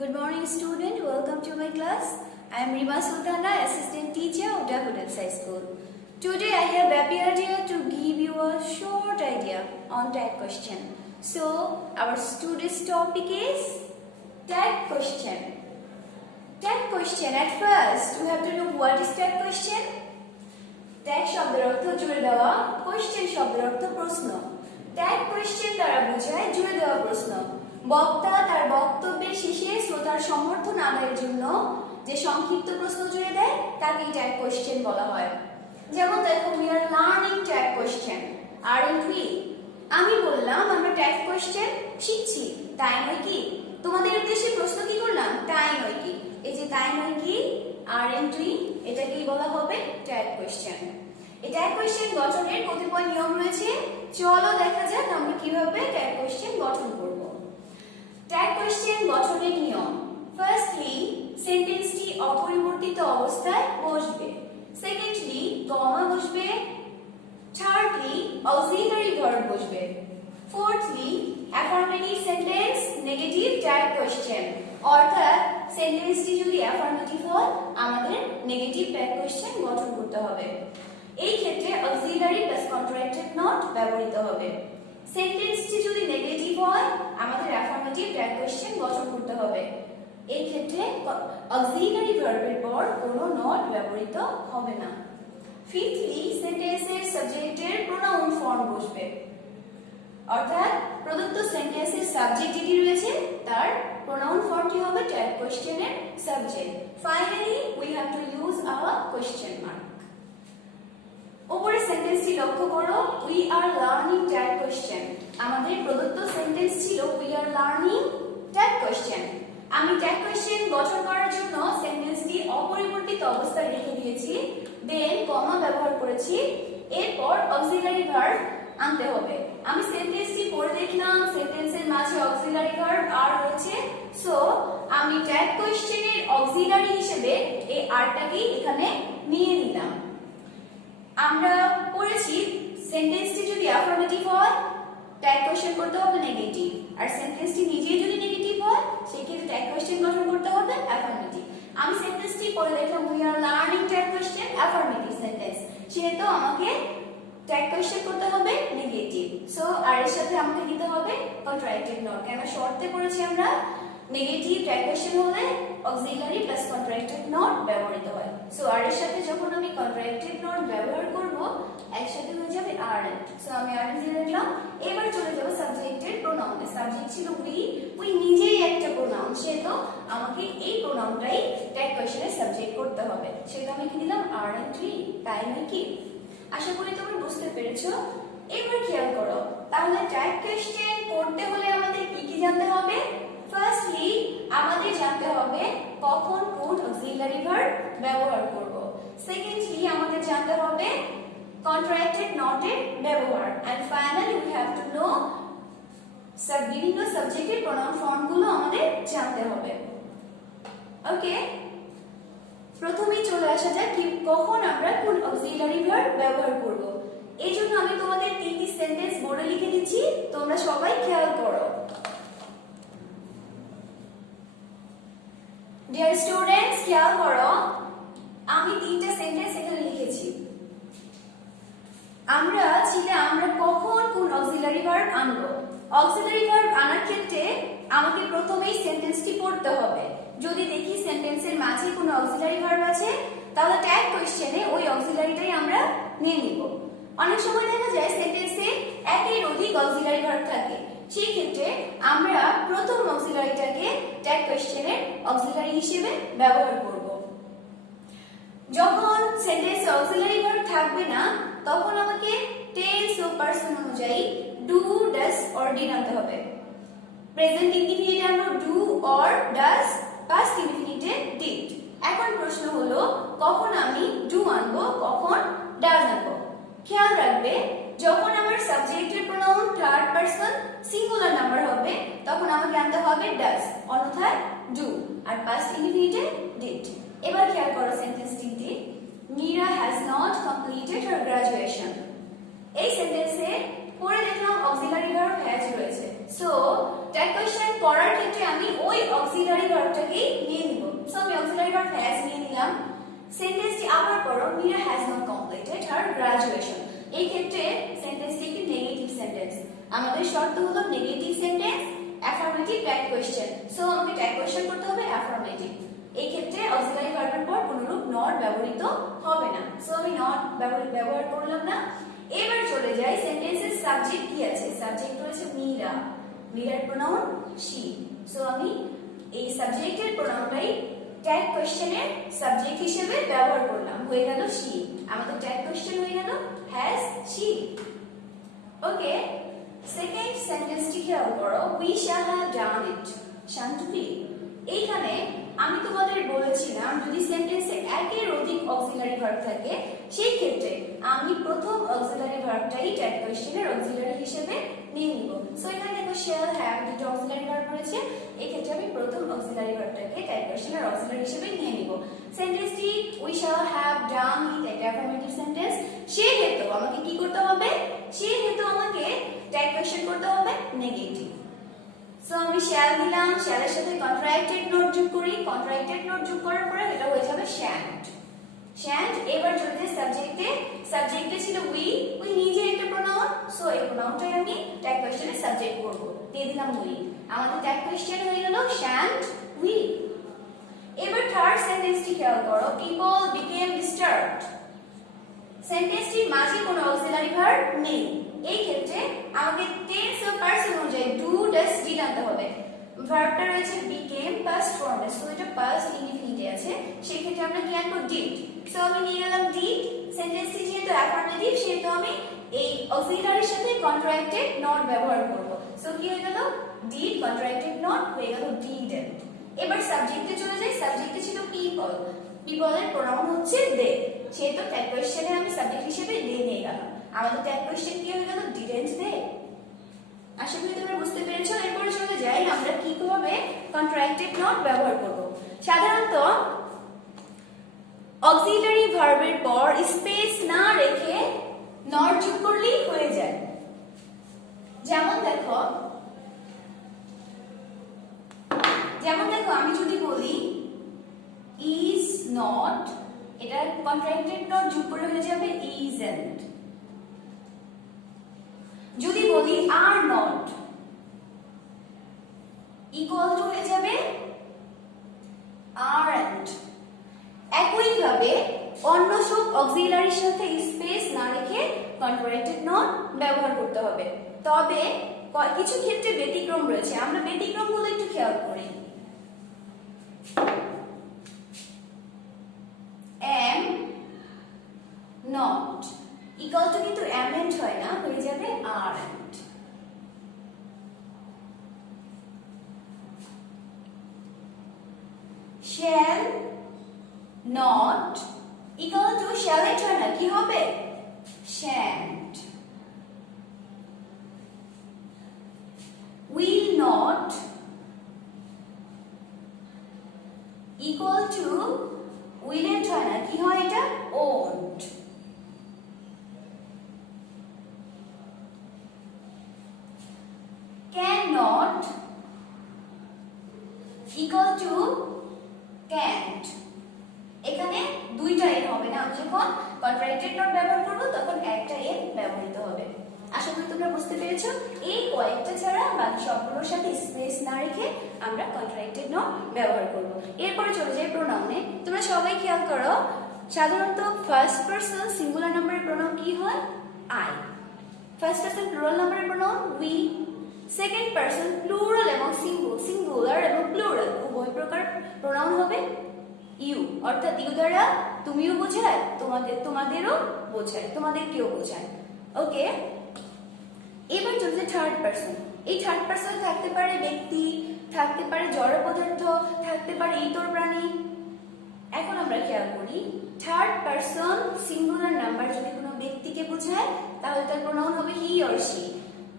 Good morning student, welcome to my class. I am Rima Sultana, assistant teacher of Dakotas High School. Today I have appeared here to give you a short idea on tag question. So our student's topic is tag question. Tag question, at first we have to know what is tag question. Tag শব্দের অর্থ জুড়ে দেওয়া, question শব্দের অর্থ প্রশ্ন। Tag question দ্বারা বোঝায় জুড়ে দেওয়া প্রশ্ন। বক্তা তার বক্তব্যের শেষে শ্রোতার সমর্থন আদায়ের জন্য যে সংক্ষিপ্ত প্রশ্ন জুড়ে দেয় তাকে ট্যাগ কোয়েশ্চেন বলা হয়। যেমন দেখো, we are learning tag question, aren't we? আমি বললাম আমরা ট্যাগ কোয়েশ্চেন শিখছি, তাই নয় কি? তোমাদের উদ্দেশ্যে প্রশ্ন কি করলাম? তাই নয় কি? এই যে তাই নয় কি, aren't we, এটাকেই বলা হবে ট্যাগ কোয়েশ্চেন। এই ট্যাগ কোয়েশ্চেন গঠনের কতিপয় নিয়ম রয়েছে, চলো দেখা যাক আমরা কিভাবে ট্যাগ কোয়েশ্চেন গঠন করব। ট্যাগ কোয়েশ্চেন গঠনের নিয়ম। ফার্স্টলি, সেন্টেন্সটি অপরিবর্তিত অবস্থায় বসবে। সেকেন্ডলি, কমা বসবে। থার্ডলি, অক্সিলারি ভার্ব বসবে। Fourthly, affirmative sentence, negative tag question. অর্থাৎ সেন্টেন্সটি যদি অ্যাফার্মেটিভ হয় আমাদের নেগেটিভ ট্যাগ কোয়েশ্চেন গঠন করতে হবে। এই ক্ষেত্রে অক্সিলারি প্লাস কন্ট্রাক্টেড নট ব্যবহৃত হবে। সেন্টেন্সটি যদি নেগেটিভ হয় আমাদের অ্যাফার্মেটিভ ট্যাগ কোয়েশ্চেন গঠন করতে হবে। এই ক্ষেত্রে অক্সিলারি ভার্বের পর কোনো নট ব্যবহৃত হবে না। ফিফথলি, সেন্টেন্সের সাবজেক্টের প্রোনাউন ফর্ম বসবে। অর্থাৎ প্রদত্ত সেন্টেন্সের সাবজেক্ট যেটি রয়েছে তার প্রোনাউন ফর্মটি হবে ট্যাগ কোয়েশ্চেনের subject. Finally, we have to use our question mark. উপরের সেন্টেন্সটি লক্ষ্য করো, we are learning tag question. আমাদের প্রদত্ত সেন্টেন্স ছিল we are learning tag question. আমি ট্যাগ কোয়েশ্চেন গঠন করার জন্য সেন্টেন্সটি অপরিবর্তিত অবস্থায় রেখে দিয়েছি, দেন কমা ব্যবহার করেছি, এরপর অক্সিলারি ভার্ব আনতে হবে। আমি সেন্টেন্সটি পড়ে দেখলাম, সেন্টেন্সের মাঝে অক্সিলারি ভার্ব আর রয়েছে, সো আমি ট্যাগ কোয়েশ্চেনের অক্সিলারি হিসেবে এই আরটাকেই এখানে নিয়ে নিলাম। আমরা পড়েছি সেন্টেন্সটি যদি অ্যাফার্মেটিভ হয় ট্যাগ কোয়েশ্চেন করতে হবে নেগেটিভ, আর সেন্টেন্সটি নিজেই যদি নেগেটিভ হয় সেই ক্ষেত্রে ট্যাগ কোয়েশ্চেন গঠন করতে হবে অ্যাফার্মেটিভ। আমি সেন্টেন্সটি পড়ে দেখলাম we are learning tag question, affirmative sentence, সেহেতু আমাকে ট্যাগ কোয়েশ্চেন করতে হবে নেগেটিভ। সো আর এর সাথে আমাকে দিতে হবে কন্ট্রাক্টেড নট, কেন শর্তে পড়েছি আমরা নেগেটিভ ট্যাগ কোয়েশ্চেন হলে অক্সিলারি প্লাস কন্ট্রাক্টেড নট ব্যবহৃত হয়। সো আর এর সাথে যখন আমি কন্ট্রাক্টেড নট ব্যবহার করব একসাথে হয়ে যাবে আর। সো আমি আর দিয়ে দিলাম। এবার চলে যাব সাবজেক্টের প্রোনাউনে। সাবজেক্ট ছিল উই নিজেই একটা প্রোনাউন, সেহেতু আমাকে এই প্রোনাউনটাই ট্যাগ কোয়েশ্চেনের সাবজেক্ট করতে হবে, সেটা আমি কি দিলাম আর এন্ড উই, তাই নয় কি? আশা করি তোমরা বুঝতে পেরেছো। এবার খেয়াল করো, তাহলে ট্যাগ কোয়েশ্চেন করতে হলে আমাদের কি কি জানতে হবে? ফার্স্টলি, আমাদের জানতে হবে কখন কোন অক্সিলারি ভার্ব ব্যবহার করব। সেকেন্ডলি, আমাদের জানতে হবে কন্ট্রাক্টেড নটের ব্যবহার, and finally we have to know বিভিন্ন সাবজেক্টের প্রোনাউন ফর্মগুলো আমাদের জানতে হবে। ওকে, প্রথমেই চলে আসা যাক কি কখন আমরা কোন অক্সিলারি ভার্ব ব্যবহার করব। এই জন্য আমি তোমাদের তিনটি সেন্টেন্স বোর্ডে লিখে দিচ্ছি, তোমরা সবাই খেয়াল করো। ডিয়ার স্টুডেন্টস, খেয়াল করো, আমি তিনটা সেন্টেন্স এখানে লিখেছি। আমরা কখন কোন অক্সিলারি ভার্ব আনব। অক্সিলারি ভার্ব আনার ক্ষেত্রে আমাকে প্রথমেই সেন্টেন্সটি পড়তে হবে। যদি দেখি সেন্টেন্সের মাঝে কোনো অক্সিলারি ভার্ব আছে তাহলে ট্যাগ কোয়েশ্চেনে ওই অক্সিলারিটাই আমরা নিয়ে নিব। অনেক সময় দেখা যায় সেন্টেন্সে একের অধিক অক্সিলারি ভার্ব থাকে, সেই ক্ষেত্রে আমরা প্রথম অক্সিলারিটাকে ট্যাগ কোয়েশ্চেনের অক্সিলারি হিসেবে ব্যবহার করব। যখন সেন্টেন্সে অক্সিলারি ভার্ব থাকবে না তখন আমাকে টেন্স ও পারসন অনুযায়ী ডু, ডাজ অর ডিড আনতে হবে। প্রেজেন্ট ইনডিফিনিটে আমরা ডু অর ডাজ, পাস্ট ইনডিফিনিটে ডিড। এখন প্রশ্ন হলো কখন আমি ডু আনবো, কখন ডাজ আনবো। খেয়াল রাখবে, যখন আমার সাবজেক্টের pronoun third person singular number হবে তখন আমাকে আনতে হবে ডাজ, অন্যথায় ডু, আর পাস্ট ইনডিফিনিটে ডিড। এবার খেয়াল করো সেন্টেন্সটি, Meera has not completed her graduation. এই সেন্টেন্সে পড়ে দেখলাম অক্সিলারি ভার্ব হ্যাজ রয়েছে, সো ট্যাগ কোয়েশ্চেন করার ক্ষেত্রে আমি ওই অক্সিলারি ভার্বটা সেন্টেন্সটি আবার পড়ো, Meera has not completed her graduation. এই ক্ষেত্রে সেন্টেন্সটি একটি নেগেটিভ সেন্টেন্স। আমাদের শর্ত হলো negative sentence, affirmative tag question. So আমাকে ট্যাগ কোশ্চেন করতে হবে অ্যাফার্মেটিভ। এই ক্ষেত্রে অক্সিলারি ভার্বের পর কোনরূপ নট ব্যবহৃত হবে না। সো আমি নট ব্যবহার করলাম না। এবার চলে যাই সেন্টেন্সের সাবজেক্ট কি আছে। সাবজেক্ট রয়েছে মীরা, মীরার প্রোনাউন শি। সো আমি এই সাবজেক্টের প্রোনাউনটাই ট্যাগ কোশ্চেনের সাবজেক্ট হিসেবে ব্যবহার করলাম, হয়ে গেল শি। আমাদের ট্যাগ কোশ্চেন হয়ে গেল হ্যাজ শি। ওকে, সেকেন্ড সেন্টেন্সটি খেয়াল করো, we shall have done it. Shan't we. এইখানে আমি তোমাদের বলেছিলাম যদি সেন্টেন্সে একের অধিক অক্সিলারি ভার্ব থাকে সেই ক্ষেত্রে আমি প্রথম অক্সিলারি ভার্বটাই ট্যাগ কোশ্চেনের অক্সিলারি হিসেবে নিয়ে নিব। সো এখানে দেখো শ্যাল হ্যাভ দুটো অক্সিলারি ভার্ব রয়েছে, এই ক্ষেত্রে আমি প্রথম অক্সিলারি ভার্বটাকে ট্যাগ কোশ্চেনের অক্সিলারি হিসেবে নিয়ে নিব। সেন্টেন্সটি উই শ্যাল হ্যাভ ডান ইট একটা অ্যাফার্মেটিভ সেন্টেন্স, সেহেতু আমাকে কি করতে হবে, সেহেতু আমাকে ট্যাগ কোশ্চেন করতে হবে নেগেটিভ। সো আমি শ্যাল দিলাম, শ্যালের সাথে কন্ট্রাক্টেড নোট যোগ করি, কন্ট্রাক্টেড নোট যোগ করার পরে এটা হয়ে যাবে শ্যান্ট। শ্যান্ট। এবার যদি সাবজেক্টে ছিল উই নিজে একটা প্রোনাউন। সো এই প্রোনাউনটাই আমি ট্যাগ কোশ্চেনের সাবজেক্ট করব, দিয়ে দিলাম উই। আমাদের ট্যাগ কোশ্চেন হয়ে গেল শ্যান্ট উই। এবার থার্ড সেন্টেন্সটি খেয়াল করো, পিপল বিকেম ডিস্টার্বড। সেন্টেন্সটির মাঝে কোনো অক্সিলারি ভার্ব নেই। এই ক্ষেত্রে আমাকে টেন্স ও পারসন অনুযায়ী ডু ডাস ডিড আনতে হবে। ভার্বটা রয়েছে বিকেম পাস্ট ফর্মে, সো এটা পাস্ট ইনডিফিনিটে আছে, সেই ক্ষেত্রে আমরা কি আনবো, ডিড। সো আমি নিয়ে গেলাম ডিড। সেন্টেন্সটি যেহেতু অ্যাফার্মেটিভ সেহেতু আমি এই অক্সিলারির সাথে কন্ট্রাক্টেড নট ব্যবহার করব। সো কি হয়ে গেল, ডিড কন্ট্রাক্টেড নট হয়ে গেল ডিডন্ট। এবার সাবজেক্টে চলে যাই। সাবজেক্টে ছিল পিপল, পিপলের প্রোনাউন হচ্ছে দে, সেহেতু ট্যাগ কোশ্চেনে আমি সাবজেক্ট হিসেবে দে নিয়ে গেলাম। আমাদের ট্যাগ কোশ্চেন কি হয়ে গেল, ডিডন্ট দে। আশা করি তোমরা বুঝতে পেরেছো। এরপরে চলে যাই আমরা কিভাবে কন্ট্রাক্টেড নট ব্যবহার করব। সাধারণত অক্সিলারি ভার্বের পর স্পেস না রেখে নট যোগ করলেই হয়ে যায়। যেমন দেখো আমি যদি বলি ইজ নট, এটা কন্ট্রাক্টেড নট যোগ করে হয়ে যাবে ইজন্ট। যদি বলি আর নট, ইকুয়াল টু হয়ে যাবে আরন্ট। একইভাবে অন্য সব অক্সিলারির সাথে স্পেস না রেখে কন্ট্রাক্টেড নট ব্যবহার করতে হবে। তবে কিছু ক্ষেত্রে ব্যতিক্রম রয়েছে, আমরা ব্যতিক্রমগুলো একটু খেয়াল করি। am not ইকুয়াল টু কিন্তু amn't হয় না, হয়ে যাবে aren't। shall not equal to shall't হয় না, কি হবে, shan't। will not equal to willn't হয় না, কি হয় এটা, won't। cannot equal to can't। এখানে দুইটা এন হবে না, আমি যখন কন্ট্রাক্টেড নট ব্যবহার করব তখন একটা এন ব্যবহৃত হবে। আশা করি তোমরা বুঝতে পেরেছো। এই কয়েকটা ছাড়া বাকি সবগুলোর সাথে স্পেস না রেখে আমরা কন্ট্রাক্টেড নট ব্যবহার করব। এরপরে চলে যাই প্রোনাউনে। তোমরা সবাই খেয়াল করো, সাধারণত ফার্স্ট পারসন সিঙ্গুলার নাম্বারের প্রোনাউন কি হয়, আই। ফার্স্ট পারসন প্লুরাল নাম্বারের pronoun we. Second person plural এবং সিঙ্গুলার এবং প্লুরাল উভয় প্রকার প্রোনাউন হবে ইউ, অর্থাৎ ইউ দ্বারা তুমিও বোঝায়, তোমাদেরও বোঝায়, তোমাদেরকেও বোঝায়। ওকে, এবার চলছে থার্ড পারসন। এই থার্ড পারসন থাকতে পারে ব্যক্তি, থাকতে পারে জড় পদার্থ, থাকতে পারে ইতর প্রাণী। এখন আমরা খেয়াল করি, থার্ড পারসন সিঙ্গুলার নাম্বার যদি কোনো ব্যক্তিকে বোঝায় তাহলে তার প্রোনাউন হবে he or she.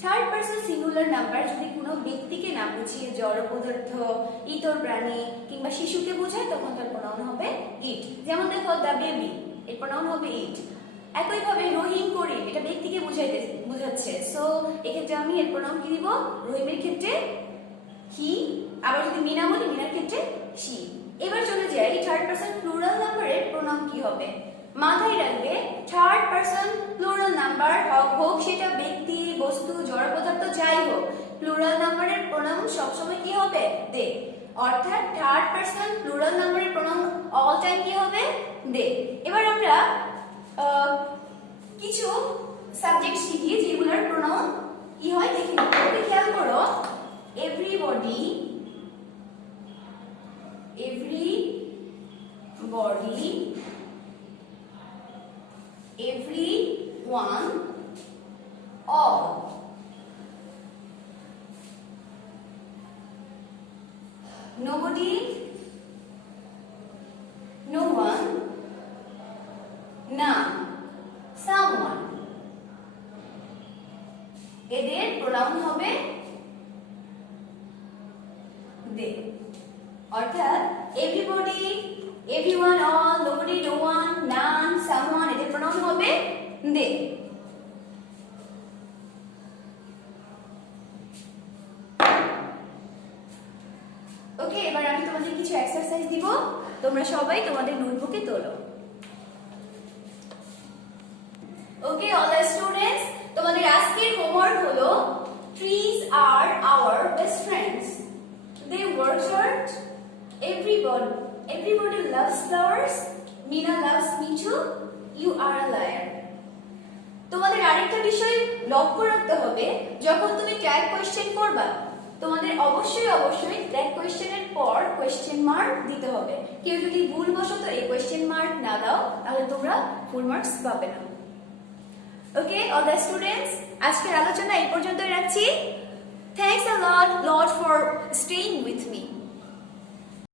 Third person singular number যদি কোনো ব্যক্তিকে না বুঝিয়ে জড় পদার্থ, ইতর প্রাণী কিংবা শিশুকে বোঝায় তখন তার প্রোনাউন হবে ইট। যেমন দেখো দ্য বেবি, এর প্রোনাউন হবে ইট। একইভাবে রহিম করিম, এটা ব্যক্তিকে বুঝাচ্ছে, সো এক্ষেত্রে আমি এর প্রোনাউন কি দিব, রহিমের ক্ষেত্রে হি। আবার যদি মিনা বলি, মিনার ক্ষেত্রে শি। এবার চলে যাই থার্ড থার্ড পারসন প্লুরাল নাম্বারের প্রোনাউন কি হবে? মাথায় রাখবে থার্ড পারসন প্লুরাল নাম্বার হোক সেটা ব্যক্তি, বস্তু, জড় পদার্থ যাই হোক, প্লুরাল নাম্বারের প্রোনাউন সবসময় কি হবে? দে। অর্থাৎ থার্ড পারসন প্লুরাল নাম্বারের প্রোনাউন অল টাইম কি হবে? দে। এবার আমরা কিছু সাবজেক্ট শিখি যেগুলোর প্রোনাউন কি হয় দেখি। ওকে খেয়াল করো, everybody, everyone, all. Nobody, no one, none, someone. এদের প্রোনাউন হবে দে। অর্থাৎ everybody, everyone, all, nobody, no one, none, someone এদের প্রোনাউন হবে দে। ওকে, এবার আমি তোমাদের কিছু এক্সারসাইজ দিব, তোমরা সবাই তোমাদের নোটবুকে তোলো। ওকে অল দ্য স্টুডেন্টস, তোমাদের আজকের হোমওয়ার্ক হলো trees are our best friends, they work hard, everybody loves flowers, Mina loves me too, you are a liar. তোমাদের আরেকটা বিষয় লক্ষ্য রাখতে হবে, যখন তুমি ট্যাগ কোশ্চেন করবা তোমাদের অবশ্যই ট্যাগ কোশ্চেনের পর কোশ্চেন মার্ক দিতে হবে। কেউ যদি ভুলবশত এই কোশ্চেন মার্ক না দাও তাহলে তোমরা ফুল মার্কস পাবে না। ওকে অল দ্য স্টুডেন্টস, আজকের আলোচনা এই পর্যন্তই রাখছি। Thanks a lot for staying with me.